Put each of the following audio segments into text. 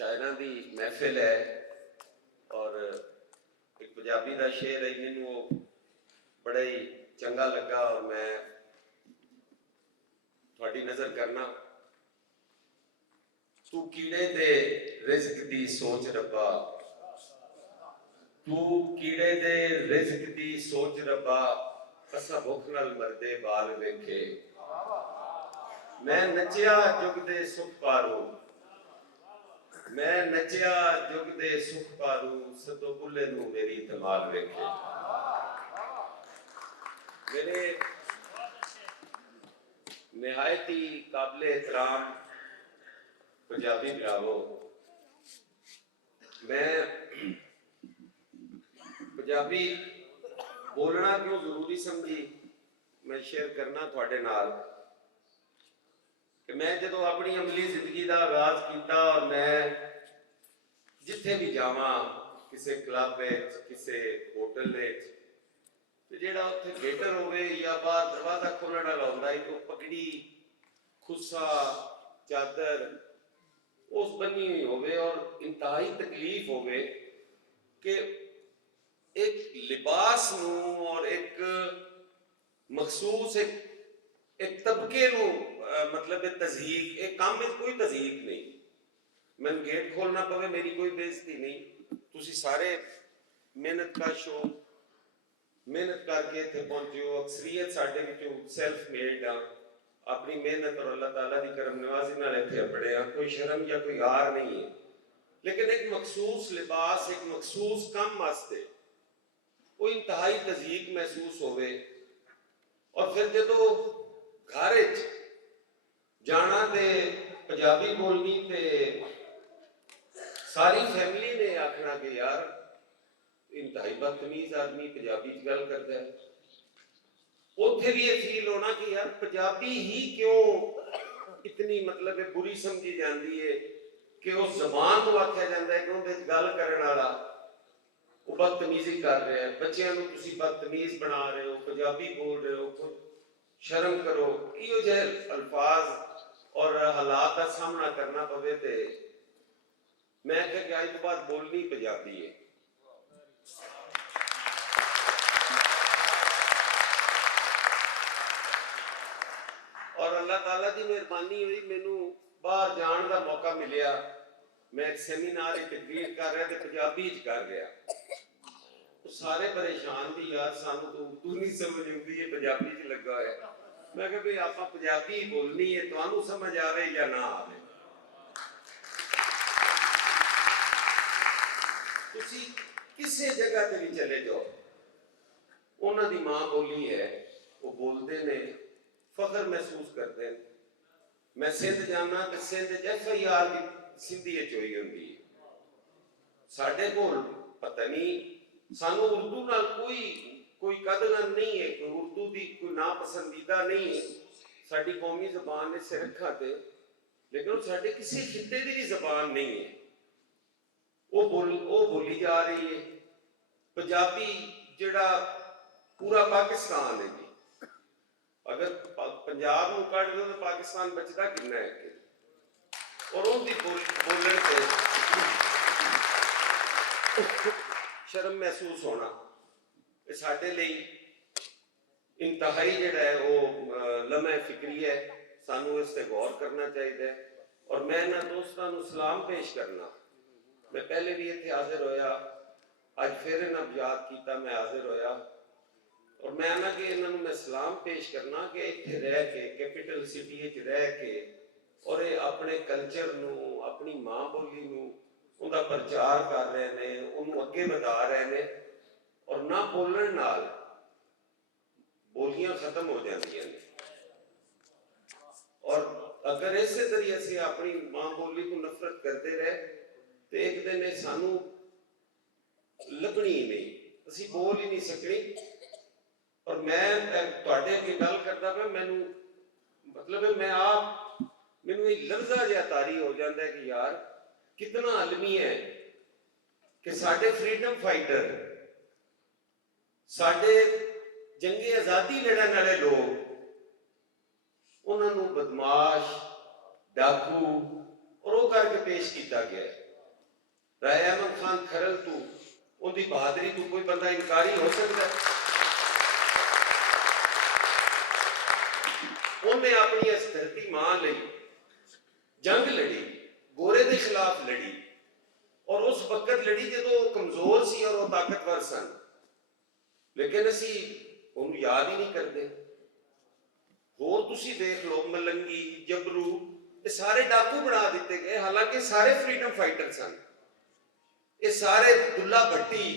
शायरां दी महफिल है और एक पंजाबी का शेर है, मैनू वो बड़ा ही चंगा लगा और मैं थोड़ी नजर करना। तू कीड़े दे रिज़्क दी सोच रब्बा, तू कीड़े दे रिज़्क दी सोच रब्बा, असा भुख नाल मरदे बाल वेखे। मैं नचिया जुग दे सुख पारू, मैं नचिया जुग दे सुख पारू, सदो बुले नू मेरी धमाल वेखे। मेरे निहायत ही काबिल एहतराम पंजाबी भरावो, मैं पंजाबी बोलना क्यों जरूरी समझी मैं शेयर करना थोड़े नाल कि मैं जो अपनी अमली जिंदगी का आगाज किया और मैं जिथे भी जावा किसी क्लब किसी होटल तो जेड़ा उत्थे वेटर होवे या बाहर दरवाजा खोलने वाला होंदा एक पगड़ी खुस्सा चादर उस बनी हुई होवे और इंतहाई तकलीफ होवे कि एक लिबास नू और एक मखसूस एक तबके नू मतलब तज़हीक एक काम में कोई तज़हीक नहीं। मैं गेट खोलना पवे मेरी कोई बेइज्जती नहीं। तुसी सारे मेहनत कश हो, मेहनत करके इत्थे पहुंचे हो। अक्सरियत साडे विचों सेल्फ मेड आ, अपनी मेहनत और अल्लाह ताला दी करम नवाजी नाल इत्थे अपने आ, कोई शर्म या कोई आर नहीं है। लेकिन एक मखसूस लिबास एक मखसूस काम वास्ते वो इंतहाई तज़हीक महसूस होवे और फिर जो घर जाना ते पंजाबी बोलनी ते सारी फैमिली ने आखना कि यार इंतहाई बदतमीज आदमी पंजाबी च गल करता है। उत्थे भी ये फील होना कि यार पंजाबी ही क्यों इतनी मतलब बुरी समझी जाती है कि उस जबान को आख्या जाता है कि उहदे गल करने वाला वो बदतमीजी कर रहा है। बच्चों को तुसी बदतमीज बना रहे हो, पंजाबी बोल रहे हो, कुछ शर्म करो। इहो जे अल्फाज और हालात का सामना करना पवे ते मैं क्या कि आज तो बाद बोलनी पंजाबी है। और अल्लाह ताला की मेहरबानी हुई, मैनू बाहर जाने का मौका मिलिया। मैं एक सेमीनार तकरीर कर रहा तो पंजाबी च कर गया तो सारे परेशान थी, यार सानू तो उर्दू नहीं समझ आती है, पंजाबी च लगा है। मैं कहा भाई आप पंजाबी बोलनी है, तुहानू समझ आवे या ना आवे। तुसी किसी जगह ते भी चले जाओ, उन्हां दी मां बोली है, वो बोलते ने, फख्र महसूस करते हैं। मैं सिंध जाना तो सिंध FIR की सिंधी हुई होंगी। साडे कोल पता नहीं, सानू उर्दू नाल कोई कदगन नहीं है, कोई उर्दू की कोई नापसंदीदा नहीं है। साडी कौमी जबान ने सिर रखा थे, लेकिन साडे किसी खिते की भी जबान नहीं है। वो बोली जा रही है। पंजाबी जिहड़ा पूरा पाकिस्तान है जी, अगर पंजाब नूं कढ दो तो पाकिस्तान बचदा किन्ना है। और उनकी बोलने से शर्म महसूस होना साडे लई इंतहाई जिहड़ा है वो लम्हे फिक्री है। सानू इस ते गौर करना चाहिए। और मैं इन्हां दोस्तां नूं सलाम पेश करना। मैं पहले भी इत्थे हाजिर होया, अज फिर इन्हां याद किया मैं हाजिर होया और मैं आना कि इन्हां नूं मैं सलाम पेश करना कि इत्थे रह के कैपिटल सिटी विच रह के और ये अपने कल्चर नूं अपनी मां बोली नूं उनका प्रचार कर रहे हैं, उन्होंने अगे बढ़ा रहे हैं। और ना बोलने नाल बोलियां खत्म हो जांदियां ने। और अगर इसे तरीके से अपनी मां बोली को नफरत करते रहे तो एक दिन ये सानू लगनी ही नहीं, असी बोल ही नहीं सकनी। और मैं तुहाडे अगे गल करदा पिया, मैनू मतलब मैं आप मैनू एक लफ्जा जिहा तारी हो जाता है कि यार कितना अलमी है कि साडे फ्रीडम फाइटर, साडे जंगे आजादी लड़न वाले लोग, उन्होंने बदमाश डाकू और वो करके पेश किया गया है। राय अहमद खान खरल तू उनकी बहादुरी तू कोई बंदा इनकारी हो सकता है? उन्हें अपनी इस धरती मां लई जंग लड़ी, गोरे के खिलाफ लड़ी, और उस वक्त लड़ी जो कमजोर सी और वो ताकतवर सन, लेकिन असी उन्हें याद ही नहीं करते। होर तुसी देख लो, मलंगी, जबरू, ये सारे डाकू बना दिते गए, हालांकि सारे फ्रीडम फाइटर सन। ये सारे दुल्ला भट्टी,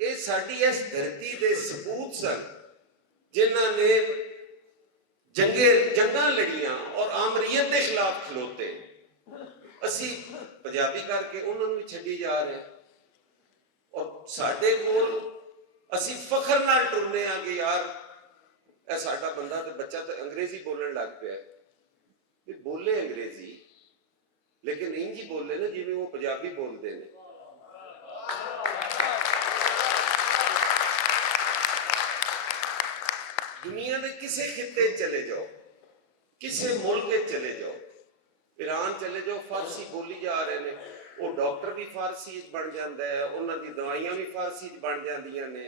ये साडी इस धरती के सपूत सन जिन्होंने जंगा लड़ियां और आमरीयत के खिलाफ खलोते। असी पंजाबी करके उन्होंने भी छड्डी जा रहे, और साडे कोल असी फखर नाल टुरने आ कि यार ए साडा बंदा ते बच्चा तो अंग्रेजी बोलने लग पिया। भी बोले अंग्रेजी, लेकिन इंज ही बोले ना जिवें वो पंजाबी बोलते हैं। दुनिया के किसी खिते चले जाओ, किसी मुल्क चले जाओ, ईरान चले जाओ, फारसी बोली जा रहे हैं, वो डॉक्टर भी फारसी बन जाता है, उन्होंने दवाइयां भी फारसी बन जांदियां ने,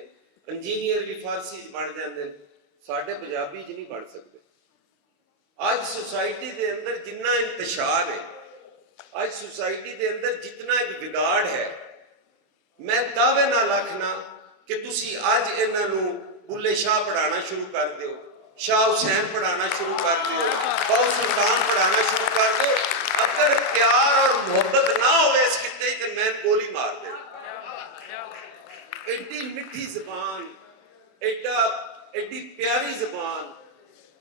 इंजीनियर भी फारसी बन जाते हैं, साडे पंजाबी च नहीं बन सकते। आज सोसाइटी के अंदर जितना इंतशार है, आज सोसाइटी के अंदर जितना एक बिगाड़ है, मैं दावे नाल आखना कि तुसी आज इन्हों बुल्ले शाह पढ़ाना शुरू कर दो, शाह हुसैन पढ़ाना शुरू कर दो, बहु सुल्तान पढ़ाना शुरू कर दो। अगर प्यार और मोहब्बत ना हो इस खिते तो मैं गोली मार दे। एडी मिठी जबान, एडी प्यारी जबान,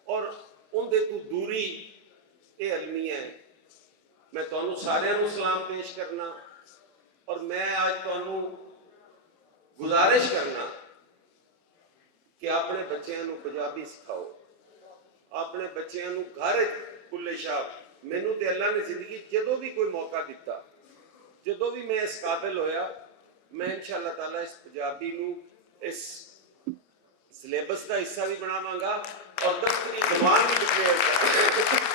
और उनके तू दूरी ये अलमिया है। मैं तुहानू सारिਆਂ ਨੂੰ सलाम पेश करना, और मैं आज तुहानू गुजारिश करना कि अपने बच्चों को पंजाबी सिखाओ, अपने बच्चों को घर बुल्ले शाह। मैनू तो अल्लाह ने जिंदगी जदों भी कोई मौका दिता, जदों भी मैं इस काबिल होया, मैं इंशाअल्लाह ताला इस पंजाबी नू इस सिलेबस का हिस्सा भी बनावांगा और दफ्तरी जबान भी डिक्लेयर करूंगा।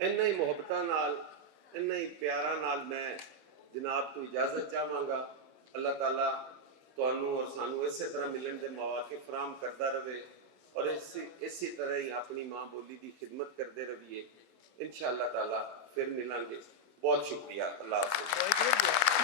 इन्ना ही मुहब्बतां नाल, इन्ना ही प्यारा नाल मैं जनाब तो इजाजत चाहांगा। अल्लाह ताला तुहानू और सानू इसी तरह मिलने के मौके फराहम करता रहे, और इसी तरह ही अपनी माँ बोली की खिदमत करते रहिए। इंशाअल्लाह ताला फिर मिलांगे। बहुत शुक्रिया। अल्लाह हाफ़िज़।